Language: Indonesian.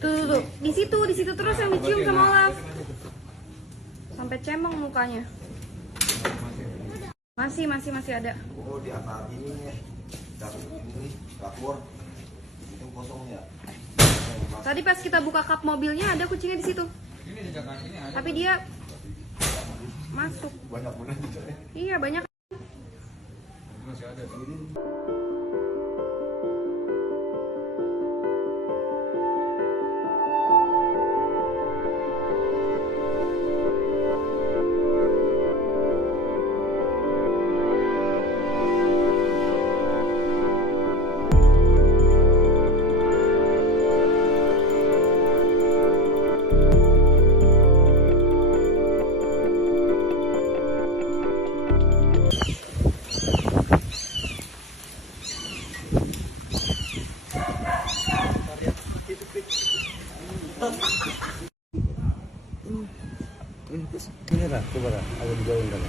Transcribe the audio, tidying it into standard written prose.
Tuh. Di situ terus yang dicium sama Olaf. Sampai cemong mukanya. Masih ada. Oh, di atas ini nih. Dapur. Itu kosong ya. Tadi pas kita buka kap mobilnya ada kucingnya di situ. Tapi dia masuk. Banyak benar juga ya. Iya, banyak. Masih ada. Ini lah, coba lah, agak dijauhin kan.